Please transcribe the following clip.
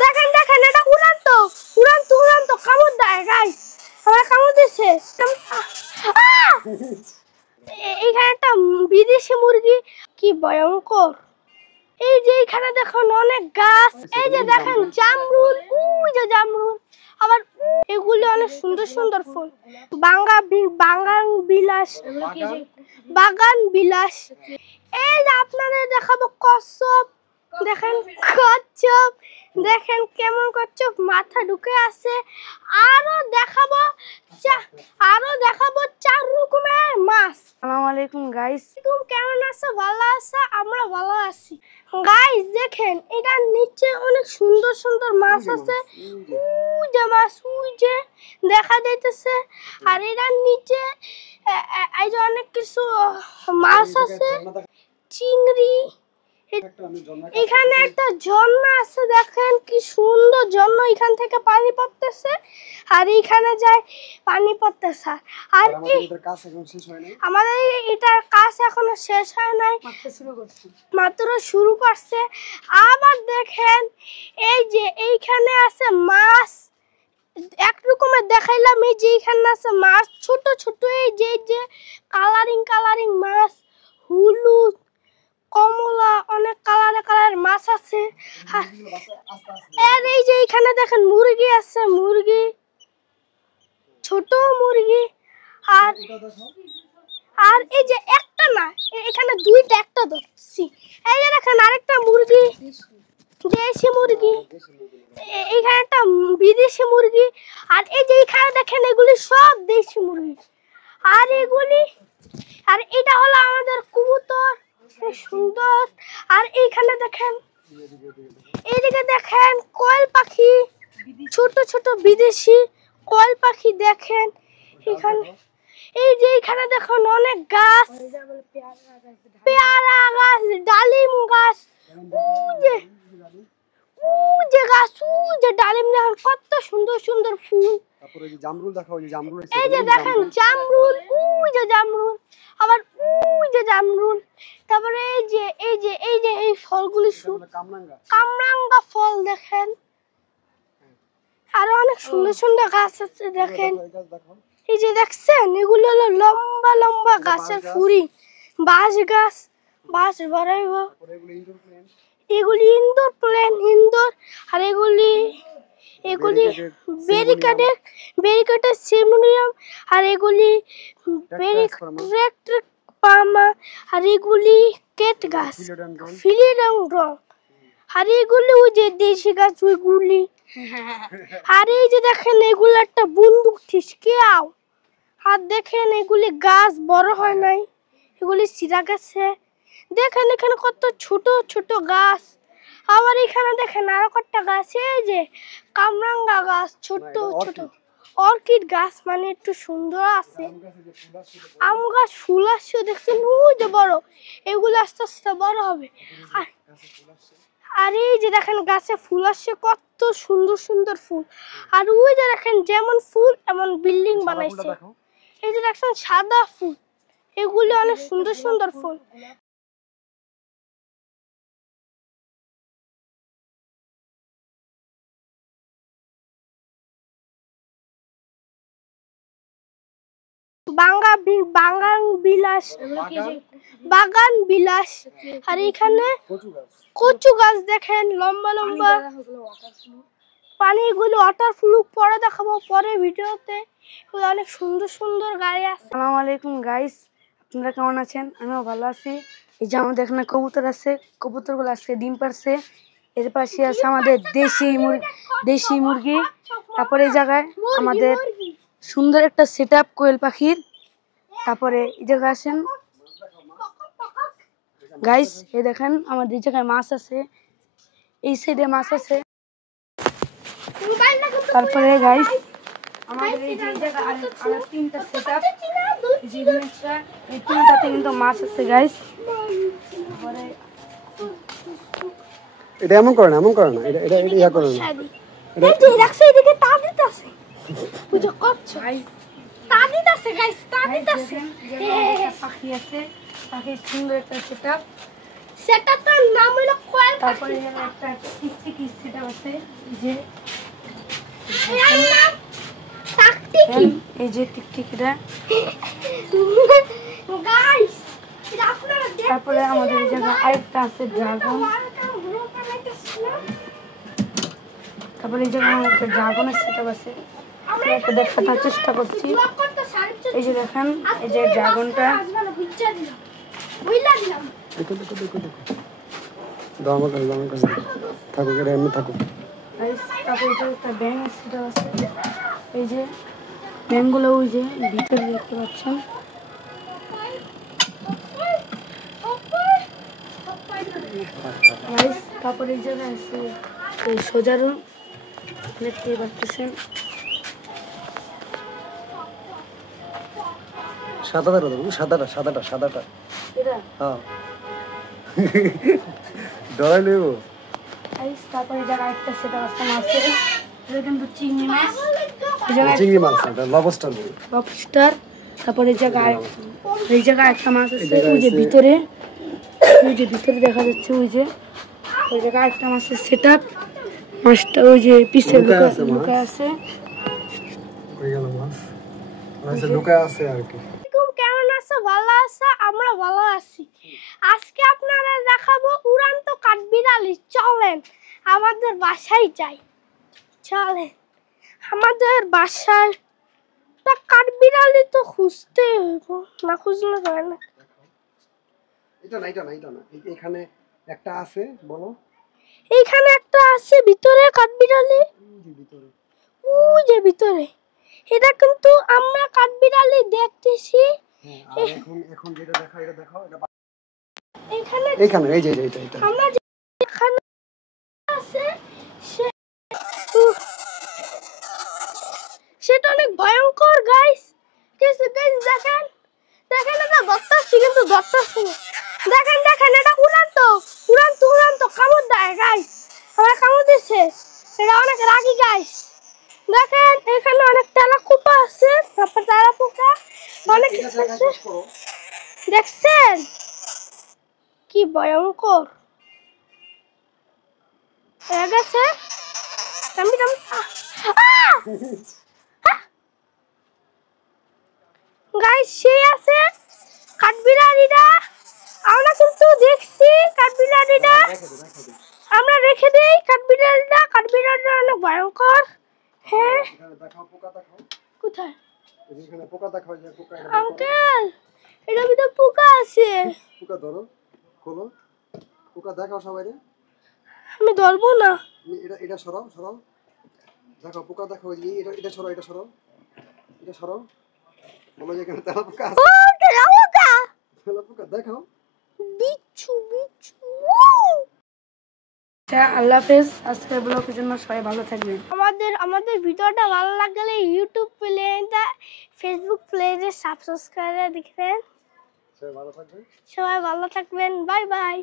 দেখেন দেখেন এটা উড়ান্ত উড়ান্ত উড়ান্ত কামড় দেয় গাইস আমার কামড় দিচ্ছে এইখানে একটা বিদেশি মুরগি কি ভয়ঙ্কর এই যে এখানে দেখুন অনেক গাছ এই যে দেখেন জামরুল ওই যে জামরুল আবার এগুলো অনেক সুন্দর সুন্দর ফুল বাগান বিলাস এই যে আপনাদের দেখাবো কচ্ছপ দেখেন কচ্ছপ দেখেন কেমন কচ্ছপ মাথা ঢুকে আছে আরো দেখাবো 4 রকমের মাছ। আসসালামু আলাইকুম গাইস, কেমন আছো? ভালো আছো? আমরা ভালো আছি গাইস। দেখেন এটার নিচে অনেক সুন্দর সুন্দর মাছ আছে, ওই যে মাছ ওই যে দেখা যাইতেছে। আর এটার নিচে এই যে অনেক কিছু মাছ আছে, চিংড়ি। এখানে একটা ঝর্ণা আছে, দেখেন কি সুন্দর ঝর্ণা, এখান থেকে পানি পড়তেছে আর এইখানে যায় পানি পড়তেছে। আর আমাদের এটার কাজ এখনো শেষ হয় নাই, মাত্র শুরু করছে। আবার দেখেন এই যে এইখানে আছে মাছ, এক রকমের দেখাইলাম। এই যে এইখানে আছে মাছ ছোট ছোট, এই যে কালারিং কালারিং মাছ, হলুদ কমলা অনেক কালারের মাছ আছে। আর এই যে এখানে দেখেন মুরগি আছে, মুরগি ছোট মুরগি। আর এই যে একটা না, এখানে দুইটা, একটা ধরছি। এই যে দেখেন আরেকটা মুরগি, দেশি মুরগি। এইখানে একটা বিদেশি মুরগি। আর এই যে এখানে দেখেন এগুলি সব দেশি মুরগি। আর এগুলি আর এটা হলো আমাদের কবুতর, সুন্দর। আর এইখানে দেখেন, এইদিকে দেখেন কোয়েল পাখি, ছোট ছোট বিদেশি কোয়েল পাখি। দেখেন এখানে এই যে এখানে দেখুন অনেক গাছ, পেয়ারা গাছ, ডালিম গাছ, ওই যে গাছ, ওই যে ডালিম। দেখেন কত সুন্দর সুন্দর ফুল। তারপরে এই যে জামরুল দেখাও, এই যে জামরুল, এই যে দেখেন জামরুল, ওই যে জামরুল, আবার ওই যে জামরুল। তারপরে এই যে এই ফলগুলি কামরাঙ্গা ফল দেখেন। আরো অনেক সুন্দর সুন্দর গাছ আছে দেখেন। এই যে দেখছেন এগুলো হলো লম্বা লম্বা গাছের ফুরি, বাঁশ গাছ, বাঁশ বাড়াইব। এগুলি ইনডোর প্ল্যান্ট, ইনডোর। আর এগুলি ব্যারিকেডের সিমুলিয়াম। আর এগুলি পামা। আর এগুলি কেট গাছ, ফিলিডং রং। আর এগুলি ওই যে দেশি গাছ ওইগুলি। আর এই যে দেখেন এগুলো একটা বন্দুক ঠিসকেও। আর দেখেন এগুলি গাছ বড় হয় নাই, এগুলি সিরা গেছে। দেখেন এখানে কত ছোট ছোট গাছ। আবার এখানে দেখেন আরো কয়েকটা গাছ, এই যে কামরাঙ্গা গাছ, ছোট ছোট অর্কিড গাছ, মানে একটু সুন্দর আছে। আম গাছ ফুল আসছে দেখছেন, ওই যে বড়, এগুলো আস্তে আস্তে বড় হবে। আর এই যে দেখেন গাছে ফুল আসছে, কত সুন্দর সুন্দর ফুল। আর ওই যে দেখেন যেমন ফুল এমন বিল্ডিং বানাইছে। এই যে দেখেন সাদা ফুল, এগুলো অনেক সুন্দর সুন্দর ফুল। বাগান বিলাস। আর এখানে কচু গাছ দেখেন লম্বা লম্বা, পানিগুলো ওয়াটার ফ্লুক পরে দেখাবো পরে ভিডিওতে। অনেক সুন্দর সুন্দর গাড়ি আছে। আসসালামু আলাইকুম গাইস, আপনারা কেমন আছেন? আমিও ভালো আছি। এই যে আমাদের এখানে কবুতর আছে, কবুতরগুলো আজকে ডিম পারছে। এর পাশে আছে আমাদের দেশি মুরগি। তারপরে এই জায়গায় আমাদের সুন্দর একটা সেট আপ কোয়েল পাখির। তারপরে এই জায়গায় আসেন গাইস, এই দেখেন আমাদের এই জায়গায় মাছ আছে, এই সাইডে মাছ আছে। তারপরে গাইস আমাদের এই জায়গায় আরো 3টা সেট আপ, এই 3টাতে কিন্তু মাছ আছে গাইস। তারপরে এটা এমন করে না, এটা ইয়া করে না। এই যে রাখছে এদিকে তা দিতেছে, বুঝো কচ্ছ তা দিতেছে গাইস, তা দিতেছে। পাখি আছে, পাখির সুন্দর একটা সেটআপ। সেটাটার নাম হলো কোয়েল। তারপরে এখানে একটা টিকটিকি সেটআপ আছে, যে এর নাম টাকটিকি। এই যে টিকটিকিটা গাইস, এটা আপনারা দেখতে। তারপরে আমাদের এই জায়গা আরেকটা আছে ড্রাগন। তারপরে এই জায়গায় একটা ড্রাগনের সেটআপ আছে, আমরা একটু দেখানোর চেষ্টা করছি। এই যে দেখেন, এই যে ড্রাগনটা। দেখো দেখো দেখো দেখো, দাও আমাকে থাকো, এটা এমনি থাকো। তারপরে এই যে একটা ব্যাঙের সেটআপ আছে, এই যে ব্যাঙগুলো ওই যে ভিতরে দেখতে পাচ্ছেন। তারপরে এই জায়গায় আছে এই সোজারু, দেখতে পাচ্ছেন। সাদাটা দাও, সাদাটা সাদাটা সাদাটা। এটা হ্যাঁ ডরাই নেব। তারপরে এই জায়গায় একটা সেটআপ আছে মাছের, এটা কিন্তু চিংড়ি মাছ। চিংড়ি মাছ, এটা লবস্টার। লবস্টার। তারপরে এই জায়গায় একটা মাছ আছে, ওই যে ভিতরে, ওই যে ভিতরে দেখা যাচ্ছে, ওই যে ওই জায়গায় একটা মাছের সেটআপ। মাছটা ওই যে পিছে লুকায় আছে। কই গেল মাছ? মাছ লুকায় আছে আর কি। কেমন আছো? ভালো আছো? আমরা ভালো আছি। আজকে আপনারা দেখাবো উড়ন্ত কাঠবিড়ালি। চলেন আমাদের বাসায় যাই। চলেন আমাদের বাসায়। তা কাঠবিড়ালি তো খুঁজতে হইব, না খুঁজলে হয় না। এটা না, এটা না, এটা না, এখানে একটা আছে, বলো। এইখানে একটা আছে ভিতরে কাঠবিড়ালি, ভিতরে, ওই যে ভিতরে। এটা কিন্তু আমরা কাঠবিড়ালি দেখতেছি। হ্যাঁ, আর এখন যেটা দেখা, এটা দেখো, এটা এখানে এইখানে, এই যে এটা এটা আমরা যেখানে আছে সেটা অনেক ভয়ঙ্কর গাইস। কিছু গাইস দেখেন, দেখেন এটা দত্তাছি, কিন্তু দত্তাছি দেখেন, দেখেন এটা উড়ান্ত উড়ান্ত উড়ান্ত কামড় দেয় গাইস। আমার কামড় দিচ্ছে, এটা অনেক রাগী গাইস। দেখেন এখানে অনেক তেলাকুপা আছে, তারপর তেলাপোকা অনেক কিছু আছে। দেখছেন কি ভয়ঙ্কর হয়ে গেছে। গাইস সে আছে কাঠবিড়ালিটা, আমরা কিন্তু দেখছি কাঠবিড়ালিটা, আমরা রেখে দেই কাঠবিড়ালিটা। কাঠবিড়ালিটা অনেক ভয়ঙ্কর। হ্যাঁ দেখাও, পোকা দেখাও কোথায়? এখানে পোকা দেখাও, যে পোকা, আঙ্কেল এটার ভিতরে পোকা আছে। পোকা ধরো, খোলো, পোকা দেখাও সবাইরে। আমি ধরবো না। এটা এটা সরাও, সরাও, দেখো পোকা দেখো, এটা এটা সরাও, এটা সরাও, এটা সরাও, বলো যে এখানে তেলাপোকা আছে। ও তেলাপোকা, তেলাপোকা দেখাও, বিচ্ছু বিচ্ছু। আল্লাহ হাফেজ। আজকের ব্লগের জন্য সবাই ভালো থাকবেন। আমাদের ভিডিওটা ভালো লাগলে ইউটিউব প্লেটা, ফেসবুক পেজে সাবস্ক্রাইব করে দেখবেন। সবাই ভালো থাকবেন। সবাই ভালো থাকবেন। Bye bye.